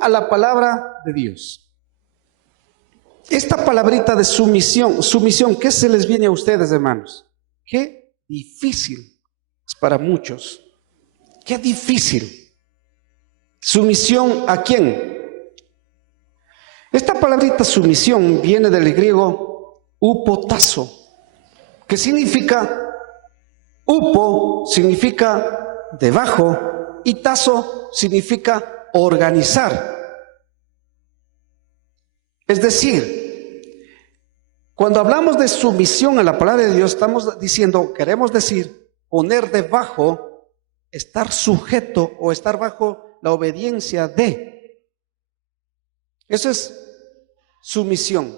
a la palabra de Dios. Esta palabrita de sumisión, ¿qué se les viene a ustedes, hermanos? Qué difícil es para muchos. Qué difícil. ¿Sumisión a quién? Esta palabrita sumisión viene del griego upotazo, que significa, upo significa debajo y tazo significa organizar. Es decir, cuando hablamos de sumisión a la palabra de Dios, estamos diciendo, queremos decir, poner debajo, estar sujeto o estar bajo la obediencia de. Eso es sumisión.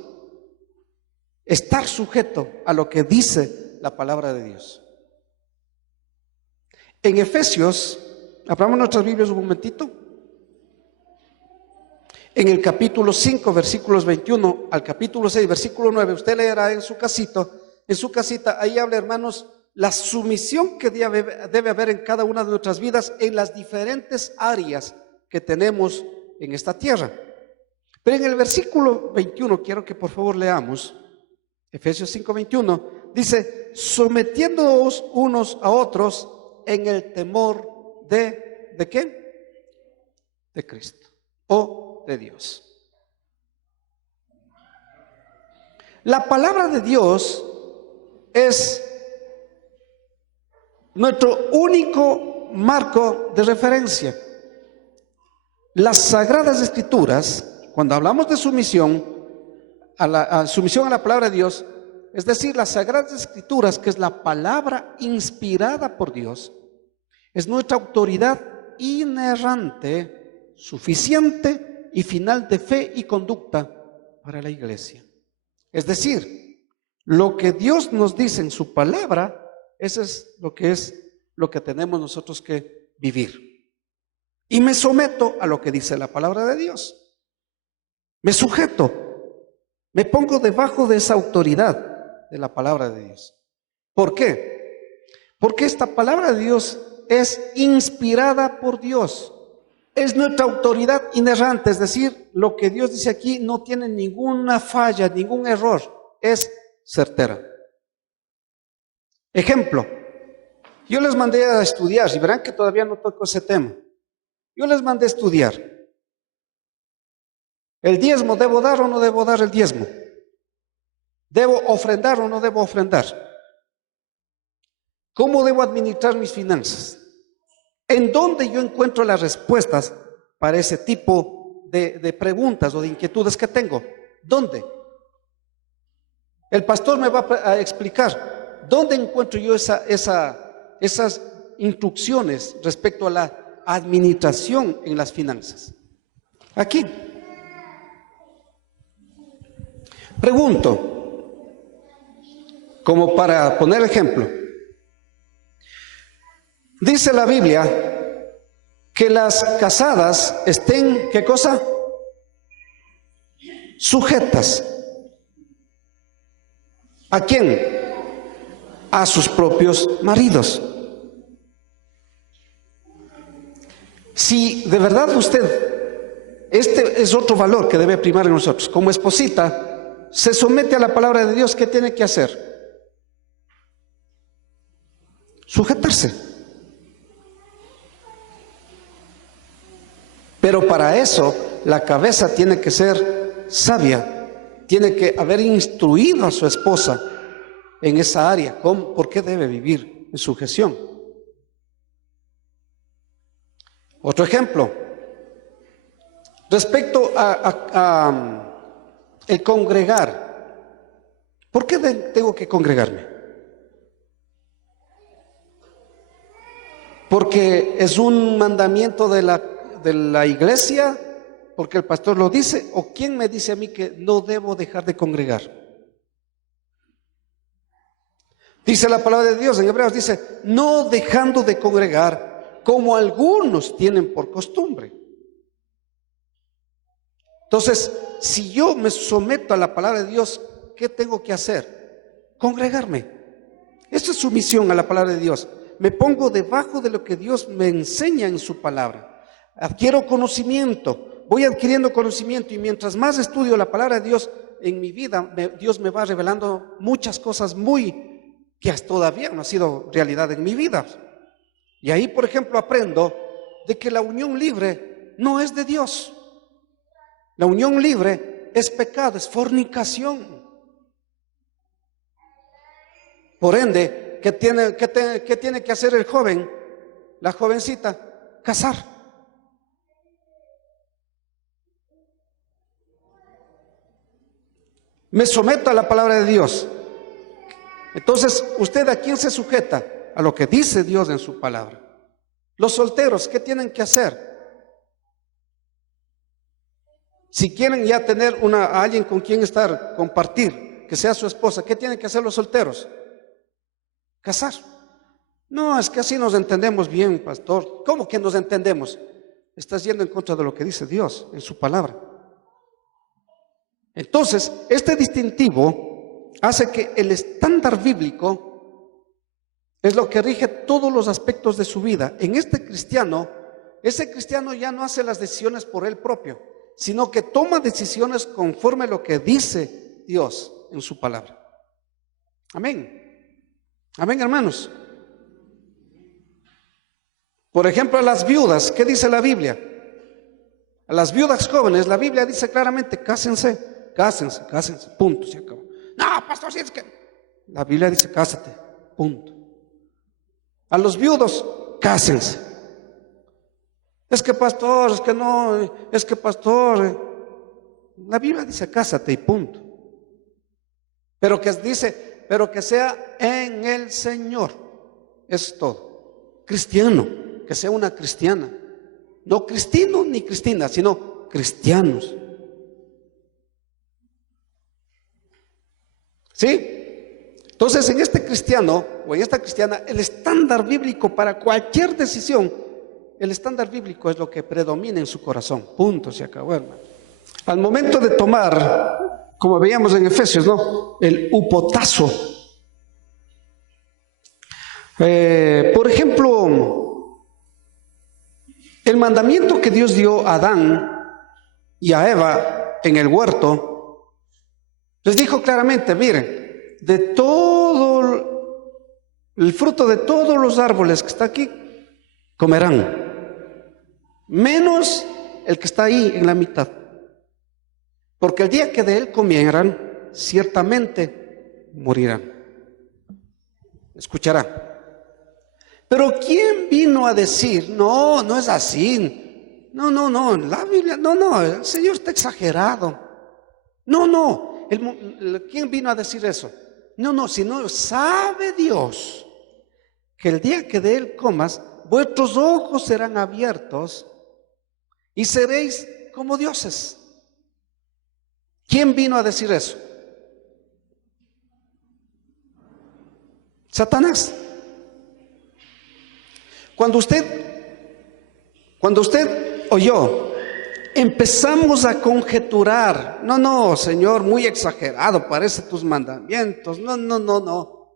Estar sujeto a lo que dice la palabra de Dios. En Efesios, abramos nuestras Biblias un momentito. En el capítulo 5, versículos 21 al capítulo 6, versículo 9, usted leerá en su casita, ahí habla, hermanos, la sumisión que debe haber en cada una de nuestras vidas en las diferentes áreas que tenemos en esta tierra. Pero en el versículo 21, quiero que por favor leamos, Efesios 5, 21, dice, sometiéndoos unos a otros en el temor ¿de qué? De Cristo o de Dios. La palabra de Dios es nuestro único marco de referencia. Las Sagradas Escrituras, cuando hablamos de sumisión a la palabra de Dios, es decir, las Sagradas Escrituras, que es la palabra inspirada por Dios, es nuestra autoridad inerrante, suficiente y final de fe y conducta para la iglesia. Es decir, lo que Dios nos dice en su palabra, eso es lo que tenemos nosotros que vivir. Y me someto a lo que dice la palabra de Dios. Me sujeto, me pongo debajo de esa autoridad de la palabra de Dios. ¿Por qué? Porque esta palabra de Dios es inspirada por Dios. Es nuestra autoridad inerrante, es decir, lo que Dios dice aquí no tiene ninguna falla, ningún error, es certera. Ejemplo, yo les mandé a estudiar, y verán que todavía no toco ese tema. Yo les mandé a estudiar. ¿El diezmo debo dar o no debo dar el diezmo? ¿Debo ofrendar o no debo ofrendar? ¿Cómo debo administrar mis finanzas? ¿En dónde yo encuentro las respuestas para ese tipo de preguntas o de inquietudes que tengo? ¿Dónde? El pastor me va a explicar. ¿Dónde encuentro yo esas instrucciones respecto a la administración en las finanzas? Aquí. Pregunto, como para poner ejemplo, dice la Biblia que las casadas estén, ¿qué cosa? Sujetas. ¿A quién? A sus propios maridos. Si de verdad usted, este es otro valor que debe primar en nosotros, como esposita, se somete a la palabra de Dios, ¿qué tiene que hacer? Sujetarse. Pero para eso la cabeza tiene que ser sabia, tiene que haber instruido a su esposa en esa área, por qué debe vivir en sujeción. Otro ejemplo, respecto a el congregar. ¿Por qué tengo que congregarme? ¿Porque es un mandamiento de la iglesia? ¿Porque el pastor lo dice? ¿O quién me dice a mí que no debo dejar de congregar? Dice la palabra de Dios en Hebreos, dice, no dejando de congregar como algunos tienen por costumbre. Entonces, si yo me someto a la palabra de Dios, ¿qué tengo que hacer? Congregarme. Esa es sumisión a la palabra de Dios. Me pongo debajo de lo que Dios me enseña en su palabra. Adquiero conocimiento, voy adquiriendo conocimiento y mientras más estudio la palabra de Dios en mi vida, Dios me va revelando muchas cosas que hasta todavía no ha sido realidad en mi vida. Y ahí, por ejemplo, aprendo de que la unión libre no es de Dios. La unión libre es pecado, es fornicación. Por ende, ¿qué tiene que hacer el joven, la jovencita? Casar. Me someto a la palabra de Dios. Entonces, ¿usted a quién se sujeta? A lo que dice Dios en su palabra. Los solteros, ¿qué tienen que hacer? Si quieren ya tener a alguien con quien compartir, que sea su esposa, ¿qué tienen que hacer los solteros? Casar. No, es que así nos entendemos bien, pastor. ¿Cómo que nos entendemos? Estás yendo en contra de lo que dice Dios en su palabra. Entonces, este distintivo hace que el estándar bíblico es lo que rige todos los aspectos de su vida. En ese cristiano ya no hace las decisiones por él propio, sino que toma decisiones conforme a lo que dice Dios en su palabra. Amén. Amén, hermanos. Por ejemplo, a las viudas, ¿qué dice la Biblia? A las viudas jóvenes, la Biblia dice claramente, cásense, punto, se acabó. No, pastor, si es que... La Biblia dice, cásate, punto. A los viudos, cásense. Es que pastor, es que no, es que pastor... La Biblia dice, cásate y punto. Pero que sea en el Señor. Es todo. Cristiano, que sea una cristiana. No cristino ni cristina, sino cristianos. ¿Sí? Entonces, en este cristiano o en esta cristiana, el estándar bíblico para cualquier decisión, el estándar bíblico es lo que predomina en su corazón. Punto, se acabó, hermano. Al momento de tomar, como veíamos en Efesios, ¿no? El upotazo. Por ejemplo, el mandamiento que Dios dio a Adán y a Eva en el huerto, les dijo claramente, miren, de todo el fruto de todos los árboles que está aquí, comerán, menos el que está ahí en la mitad. Porque el día que de él comieran, ciertamente morirán. Escuchará. Pero ¿quién vino a decir, no, no es así? No, la Biblia, no, el Señor está exagerado. No, ¿quién vino a decir eso? No, sino sabe Dios que el día que de él comas, vuestros ojos serán abiertos y seréis como dioses. ¿Quién vino a decir eso? Satanás. Cuando usted o yo empezamos a conjeturar, no, Señor, muy exagerado, parece tus mandamientos, no.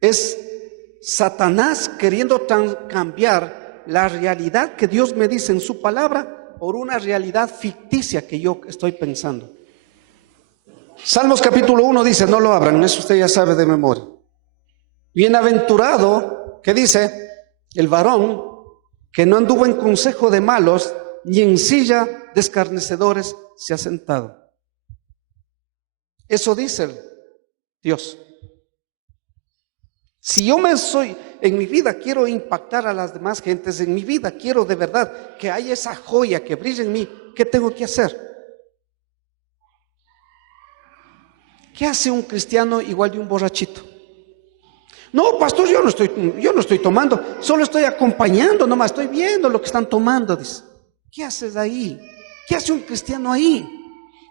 Es Satanás queriendo cambiar la realidad que Dios me dice en su palabra por una realidad ficticia que yo estoy pensando. Salmos capítulo 1 dice, no lo abran, eso usted ya sabe de memoria. Bienaventurado, ¿qué dice? El varón que no anduvo en consejo de malos, ni en silla de escarnecedores se ha sentado. Eso dice Dios. Si yo en mi vida quiero impactar a las demás gentes, en mi vida quiero de verdad que haya esa joya que brille en mí, ¿qué tengo que hacer? ¿Qué hace un cristiano igual de un borrachito? No, pastor, yo no estoy tomando, solo estoy acompañando nomás, estoy viendo lo que están tomando. Dice. ¿Qué haces ahí? ¿Qué hace un cristiano ahí?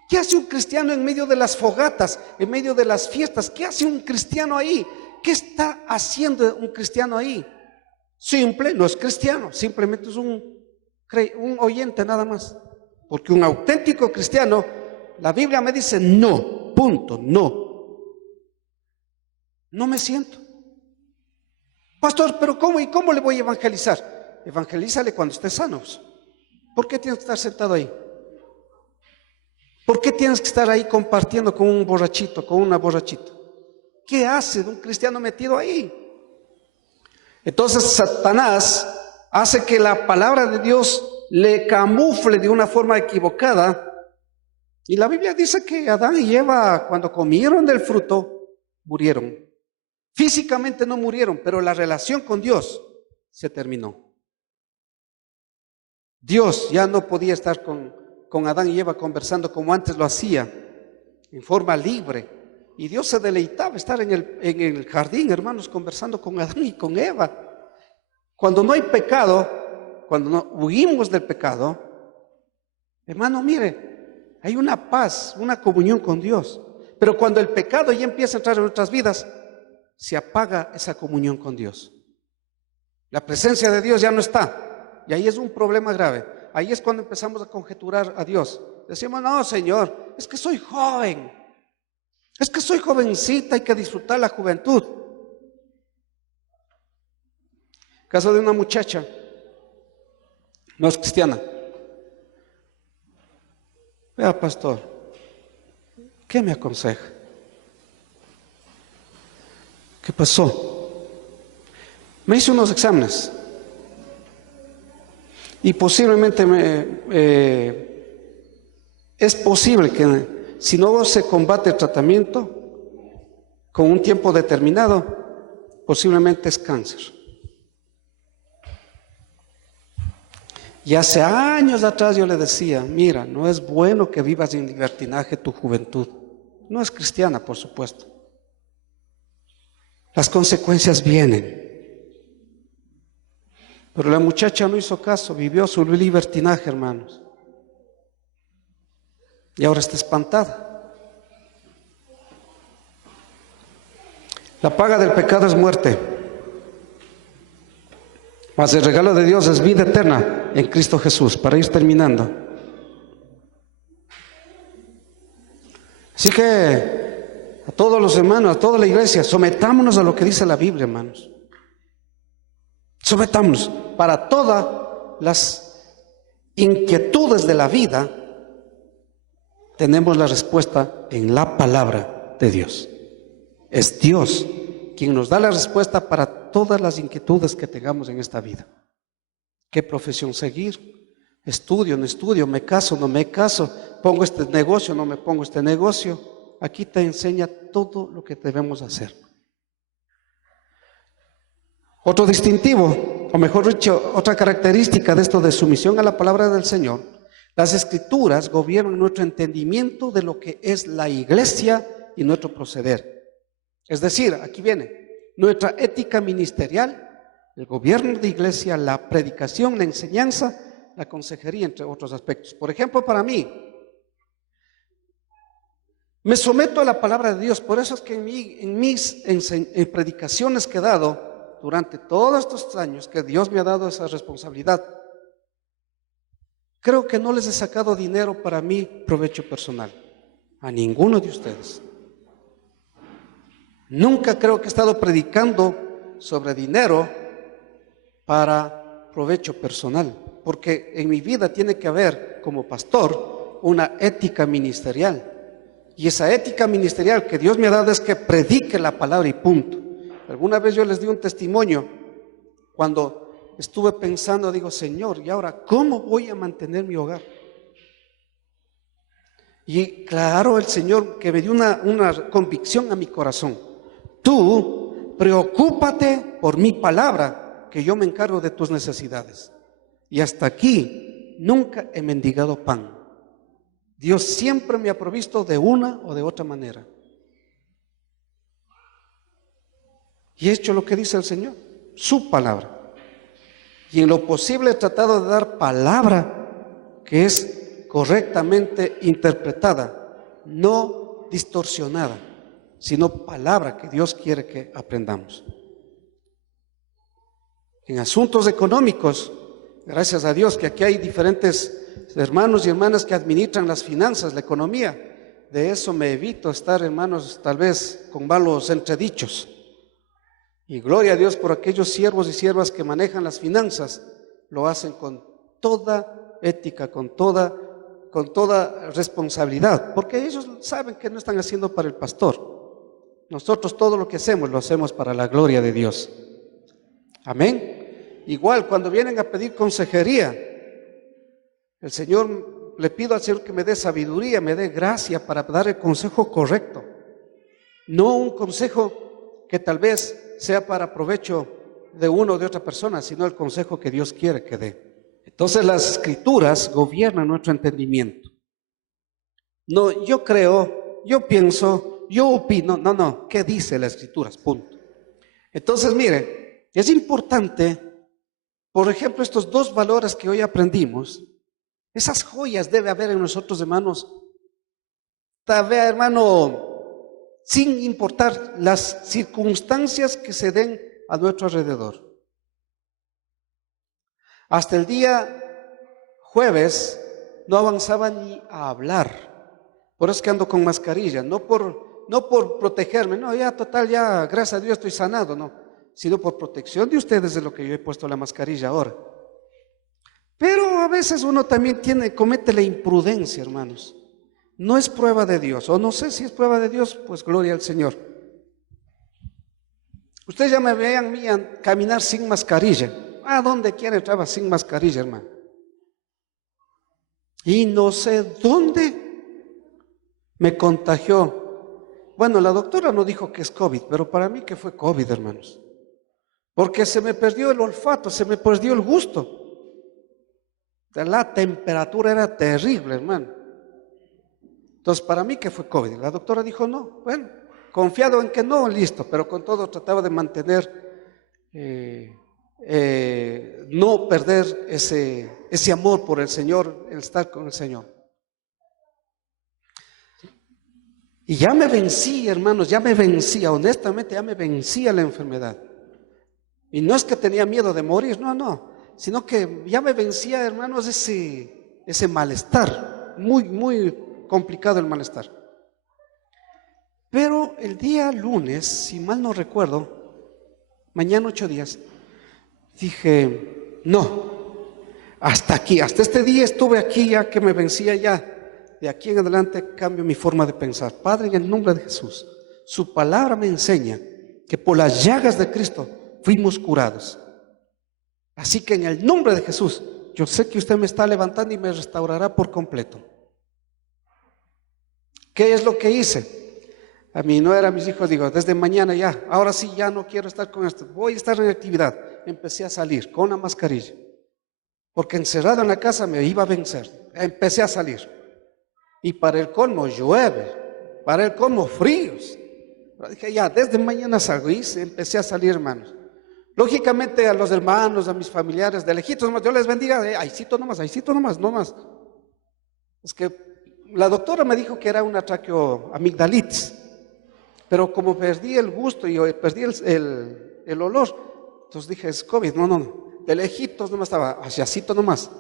¿Qué hace un cristiano en medio de las fogatas, en medio de las fiestas? ¿Qué hace un cristiano ahí? ¿Qué está haciendo un cristiano ahí? Simple, no es cristiano, simplemente es un oyente nada más. Porque un auténtico cristiano, la Biblia me dice no, punto, no. No me siento. Pastor, pero ¿cómo? ¿Y cómo le voy a evangelizar? Evangelízale cuando esté sano. ¿Por qué tienes que estar sentado ahí? ¿Por qué tienes que estar ahí compartiendo con un borrachito, con una borrachita? ¿Qué hace un cristiano metido ahí? Entonces Satanás hace que la palabra de Dios le camufle de una forma equivocada. Y la Biblia dice que Adán y Eva, cuando comieron del fruto, murieron. Físicamente no murieron, pero la relación con Dios se terminó. Dios ya no podía estar con Adán y Eva conversando como antes lo hacía, en forma libre. Y Dios se deleitaba estar en el jardín, hermanos, conversando con Adán y con Eva. Cuando no hay pecado, cuando no huimos del pecado, hermano, mire, hay una paz, una comunión con Dios. Pero cuando el pecado ya empieza a entrar en nuestras vidas, se apaga esa comunión con Dios. La presencia de Dios ya no está. Y ahí es un problema grave. Ahí es cuando empezamos a conjeturar a Dios. Decimos, no, Señor, es que soy joven. Es que soy jovencita, hay que disfrutar la juventud. Caso de una muchacha, no es cristiana. Vea, pastor, ¿qué me aconseja? ¿Qué pasó? Me hice unos exámenes y posiblemente es posible que si no se combate el tratamiento con un tiempo determinado, posiblemente es cáncer. Y hace años atrás yo le decía, mira, no es bueno que vivas en libertinaje tu juventud. No es cristiana, por supuesto. Las consecuencias vienen. Pero la muchacha no hizo caso, vivió su libertinaje, hermanos. Y ahora está espantada. La paga del pecado es muerte, mas el regalo de Dios es vida eterna en Cristo Jesús. Para ir terminando. Así que a todos los hermanos, a toda la iglesia, sometámonos a lo que dice la Biblia, hermanos. Sometámonos para todas las inquietudes de la vida. Tenemos la respuesta en la palabra de Dios. Es Dios quien nos da la respuesta para todas las inquietudes que tengamos en esta vida. ¿Qué profesión seguir? ¿Estudio, no estudio? ¿Me caso, no me caso? ¿Pongo este negocio, no me pongo este negocio? Aquí te enseña todo lo que debemos hacer. Otro distintivo, o mejor dicho, otra característica de esto de sumisión a la palabra del Señor: las Escrituras gobiernan nuestro entendimiento de lo que es la iglesia y nuestro proceder. Es decir, aquí viene nuestra ética ministerial, el gobierno de iglesia, la predicación, la enseñanza, la consejería, entre otros aspectos. Por ejemplo, para mí, me someto a la palabra de Dios. Por eso es que en mis predicaciones que he dado durante todos estos años que Dios me ha dado esa responsabilidad, creo que no les he sacado dinero para mi provecho personal, a ninguno de ustedes. Nunca creo que he estado predicando sobre dinero para provecho personal, porque en mi vida tiene que haber, como pastor, una ética ministerial. Y esa ética ministerial que Dios me ha dado es que predique la palabra y punto. Alguna vez yo les di un testimonio cuando estuve pensando, digo, Señor, ¿y ahora cómo voy a mantener mi hogar? Y claro, el Señor que me dio una convicción a mi corazón: tú preocúpate por mi palabra, que yo me encargo de tus necesidades. Y hasta aquí nunca he mendigado pan. Dios siempre me ha provisto de una o de otra manera. Y he hecho lo que dice el Señor, su palabra. Y en lo posible he tratado de dar palabra que es correctamente interpretada, no distorsionada, sino palabra que Dios quiere que aprendamos. En asuntos económicos, gracias a Dios que aquí hay diferentes hermanos y hermanas que administran las finanzas, la economía. De eso me evito estar, hermanos, tal vez con malos entredichos. Y gloria a Dios por aquellos siervos y siervas que manejan las finanzas, lo hacen con toda ética, con toda responsabilidad, porque ellos saben que no están haciendo para el pastor. Nosotros todo lo que hacemos, lo hacemos para la gloria de Dios. Amén. Igual cuando vienen a pedir consejería, el Señor, le pido al Señor que me dé sabiduría, me dé gracia para dar el consejo correcto. No un consejo que tal vez sea para provecho de uno o de otra persona, sino el consejo que Dios quiere que dé. Entonces las Escrituras gobiernan nuestro entendimiento. No, yo creo, yo pienso, yo opino, no, ¿qué dice las Escrituras? Punto. Entonces, mire, es importante, por ejemplo, estos dos valores que hoy aprendimos, esas joyas debe haber en nosotros, hermanos, hermano, sin importar las circunstancias que se den a nuestro alrededor. Hasta el día jueves no avanzaba ni a hablar. Por eso es que ando con mascarilla, no por protegerme, no, ya total, ya gracias a Dios estoy sanado, no, sino por protección de ustedes de lo que yo he puesto la mascarilla ahora. Pero a veces uno también comete la imprudencia, hermanos. No es prueba de Dios, o no sé si es prueba de Dios, pues gloria al Señor. Ustedes ya me vean a mí caminar sin mascarilla. ¿A dónde quiera entraba sin mascarilla, hermano? Y no sé dónde me contagió. Bueno, la doctora no dijo que es COVID, pero para mí que fue COVID, hermanos. Porque se me perdió el olfato, se me perdió el gusto. La temperatura era terrible, hermano. Entonces, para mí que fue COVID. La doctora dijo no. Bueno, confiado en que no, listo, pero con todo trataba de mantener, no perder ese amor por el Señor, el estar con el Señor. Y ya me vencí, hermanos, honestamente ya me vencía la enfermedad. Y no es que tenía miedo de morir, no, sino que ya me vencía, hermanos, ese malestar, muy complicado el malestar. Pero el día lunes, si mal no recuerdo, mañana 8 días, dije, no, hasta aquí, hasta este día estuve aquí, ya que me vencía ya. De aquí en adelante cambio mi forma de pensar. Padre, en el nombre de Jesús, su palabra me enseña que por las llagas de Cristo fuimos curados. Así que en el nombre de Jesús, yo sé que usted me está levantando y me restaurará por completo. ¿Qué es lo que hice? A mí no era mis hijos, digo, desde mañana ya, ahora sí ya no quiero estar con esto, voy a estar en actividad. Empecé a salir con la mascarilla, porque encerrado en la casa me iba a vencer. Empecé a salir. Y para el colmo llueve, para el colmo fríos. Pero dije ya, desde mañana salgo y empecé a salir, hermanos. Lógicamente a los hermanos, a mis familiares de lejitos, Dios les bendiga, ahícito nomás, no más. Es que la doctora me dijo que era una traqueoamigdalitis, pero como perdí el gusto y perdí el olor, entonces dije, es COVID, no, de lejitos nomás estaba, haciacito nomás.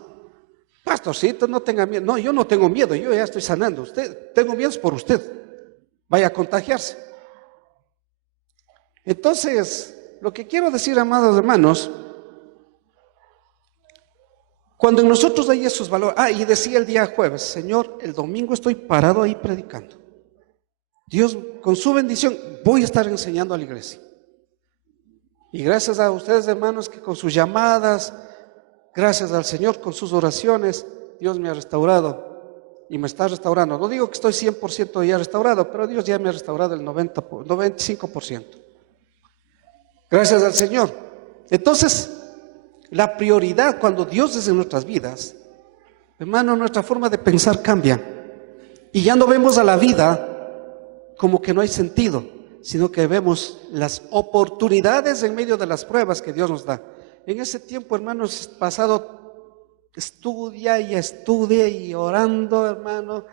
Pastorcito, no tenga miedo. No, yo no tengo miedo, yo ya estoy sanando. Tengo miedo por usted. Vaya a contagiarse. Entonces, lo que quiero decir, amados hermanos, cuando en nosotros hay esos valores, y decía el día jueves, Señor, el domingo estoy parado ahí predicando. Dios, con su bendición, voy a estar enseñando a la iglesia. Y gracias a ustedes, hermanos, que con sus llamadas, gracias al Señor, con sus oraciones, Dios me ha restaurado y me está restaurando. No digo que estoy 100% ya restaurado, pero Dios ya me ha restaurado el 95%. Gracias al Señor. Entonces, la prioridad cuando Dios es en nuestras vidas, hermano, nuestra forma de pensar cambia. Y ya no vemos a la vida como que no hay sentido, sino que vemos las oportunidades en medio de las pruebas que Dios nos da. En ese tiempo, hermanos, pasado, estudia y orando, hermano.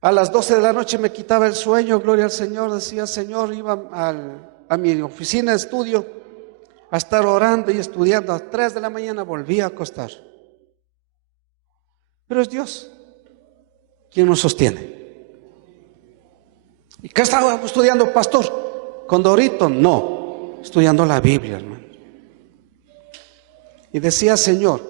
A las 12 de la noche me quitaba el sueño, gloria al Señor, decía, Señor, iba a mi oficina de estudio a estar orando y estudiando. A 3 de la mañana volví a acostar. Pero es Dios quien nos sostiene. ¿Y qué estaba estudiando, pastor? ¿Con Dorito? No, estudiando la Biblia, hermano. Y decía, Señor,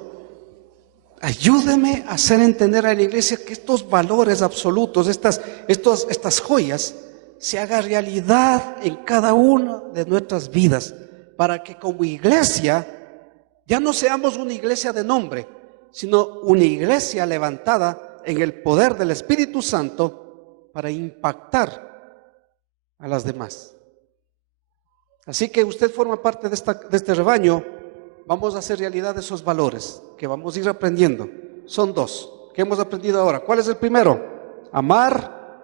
ayúdeme a hacer entender a la iglesia que estos valores absolutos, estas joyas, se haga realidad en cada una de nuestras vidas, para que como iglesia ya no seamos una iglesia de nombre, sino una iglesia levantada en el poder del Espíritu Santo para impactar a las demás. Así que usted forma parte de este rebaño. Vamos a hacer realidad esos valores que vamos a ir aprendiendo. Son dos que hemos aprendido ahora. ¿Cuál es el primero? Amar,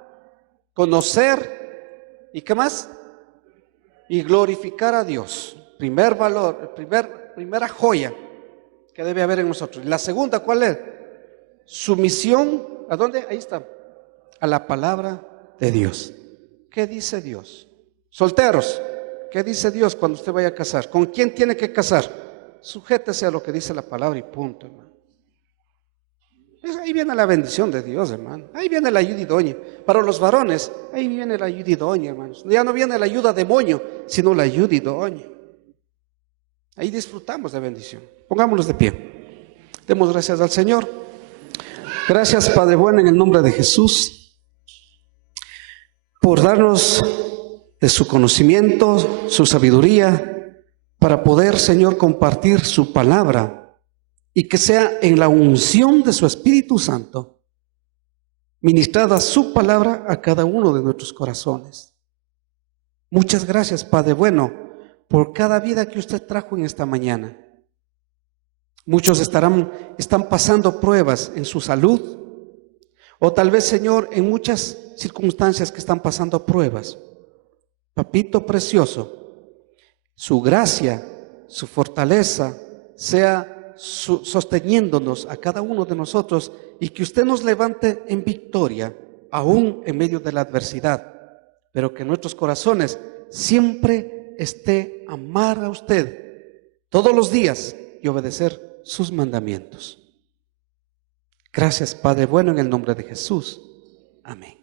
conocer y ¿qué más? Y glorificar a Dios. Primer valor, primera joya que debe haber en nosotros. La segunda, ¿cuál es? Sumisión, ¿a dónde? Ahí está. A la palabra de Dios. ¿Qué dice Dios? Solteros, ¿qué dice Dios cuando usted vaya a casar? ¿Con quién tiene que casar? Sujétese a lo que dice la palabra y punto, hermano. Ahí viene la bendición de Dios, hermano. Ahí viene la ayuda idónea. Para los varones, ahí viene la ayuda idónea, hermanos. Ya no viene la ayuda demonio, sino la ayuda idónea. Ahí disfrutamos de bendición. Pongámonos de pie. Demos gracias al Señor. Gracias, Padre bueno, en el nombre de Jesús, por darnos de su conocimiento, su sabiduría, para poder, Señor, compartir su palabra y que sea en la unción de su Espíritu Santo ministrada su palabra a cada uno de nuestros corazones. Muchas gracias, Padre bueno, por cada vida que usted trajo en esta mañana. Muchos están pasando pruebas en su salud, o tal vez, Señor, en muchas circunstancias que están pasando pruebas. Papito precioso, su gracia, su fortaleza sea sosteniéndonos a cada uno de nosotros, y que usted nos levante en victoria aún en medio de la adversidad, pero que nuestros corazones siempre esté amar a usted todos los días y obedecer sus mandamientos. Gracias, Padre bueno, en el nombre de Jesús. Amén.